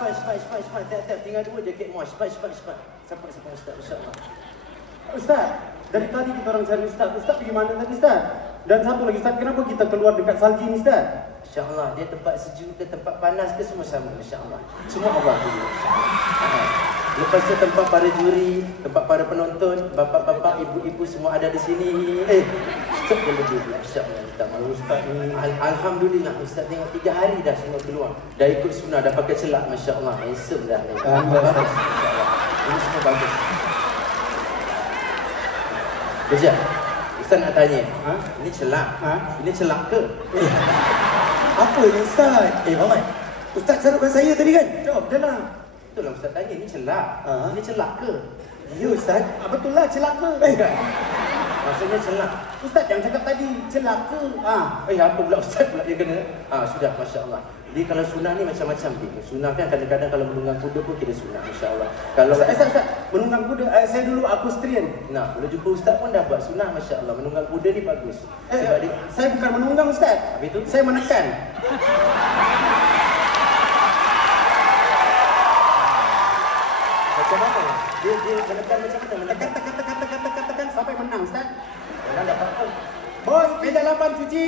Cepat, cepat, cepat, cepat. Tiap, tiap. Tinggal dua je, Kek Muaz. Cepat, cepat, cepat. Cepat, cepat, Ustaz. InsyaAllah. Ustaz, dari tadi kita orang cari Ustaz. Ustaz pergi mana tadi Ustaz? Dan satu lagi Ustaz, kenapa kita keluar dekat salji ni Ustaz? InsyaAllah. Dia tempat sejuk ke tempat panas ke semua sama. InsyaAllah. Semua Allah. Ha. Lepas tu tempat para juri, tempat para penonton, bapak-bapak, ibu-ibu semua ada di sini. Eh, Ustaz boleh duduk. InsyaAllah. Ustaz ni. Al- Alhamdulillah Ustaz tengok tiga hari dah semua keluar. Dah ikut sunnah, dah pakai celak. Masya Allah. Handsome dah. ni. Ini semua bagus. Kejap. Ustaz nak tanya. Ha? Ini celak. Ha? Ini celak ke? Apa ni Ustaz? Eh Muhammad, Ustaz sarupkan saya tadi kan? Jawab je lah. Itulah Ustaz tanya. Ini celak. Ha? Ini celak ke? Ya Ustaz. Ah, betul lah, celaka. Eh, Bukan. Maksudnya celak. Ustaz yang cakap tadi, celaka. Ah, Eh apa pula Ustaz pula dia kena? Ah sudah Masya Allah. Jadi kalau sunnah ni macam-macam dia. Sunnah kan kadang-kadang kalau menunggang kuda pun kira sunnah Masya Allah. Kalau Ustaz, Ustaz, Ustaz, menunggang kuda. Eh, saya dulu akustrian. Nah, kalau jumpa Ustaz pun dah buat sunnah Masya Allah. Menunggang kuda ni bagus. Eh, Sebab dia saya bukan menunggang Ustaz. Habis tu? Saya menekan. macam mana? Dia dia menekan macam mana? Menekan tekan, Ustaz. Orang dapat apa? Bos, meja 8 cuci.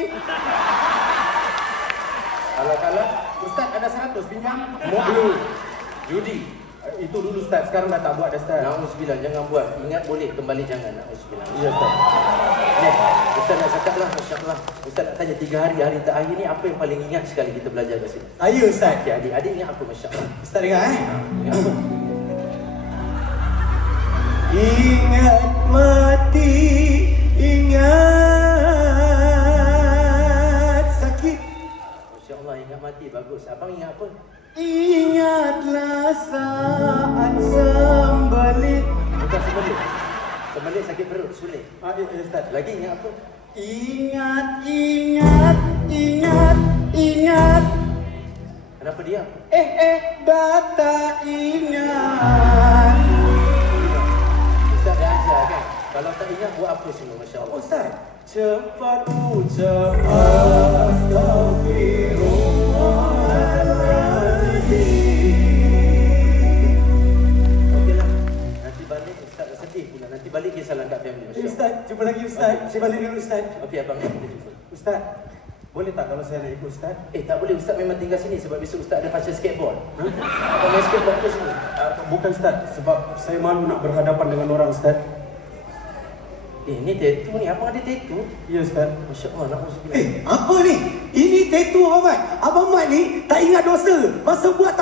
Kalau kalah, Ustaz ada 100 pinjam. mobil. Judi. Itu dulu Ustaz, sekarang dah tak buat dah Ustaz. Nauzubillah, jangan buat. Ingat boleh, kembali jangan. Nauzubillah. Ya Ustaz. Ustaz nak cakap lah, Masya Allah. Ustaz nak tanya tiga hari, hari terakhir ni apa yang paling ingat sekali kita belajar kat sini? Ayo Ustaz. Okey, adik, adik ingat apa Masya Allah? Ustaz dengar eh. Ingat Mati. Bagus. Abang ingat apa? Ingatlah saat sembelit. Bukan sebelit. Sebelit sakit perut, sulit. Ah, eh, Ustaz. Lagi ingat apa? Ingat, ingat, ingat, ingat. Kenapa diam? Eh, eh, data ingat. Ustaz dah ajar kan? Kalau tak ingat, buat apa semua? Masya Allah. Ustaz. Cepat ucap Ustaz. Saya balik dulu Ustaz. Okey, abang. Ustaz, boleh tak kalau saya nak ikut Ustaz? Eh, tak boleh. Ustaz memang tinggal sini sebab besok Ustaz ada pasal skateboard. Ha? Abang main skateboard ke semua? Uh, bukan Ustaz, sebab saya malu nak berhadapan dengan orang Ustaz. Eh, ni tattoo ni. Abang ada tattoo? Ya Ustaz. Masya Allah, nak Eh, apa ni? Ini tattoo Muhammad. Abang Mat ni tak ingat dosa. Masa buat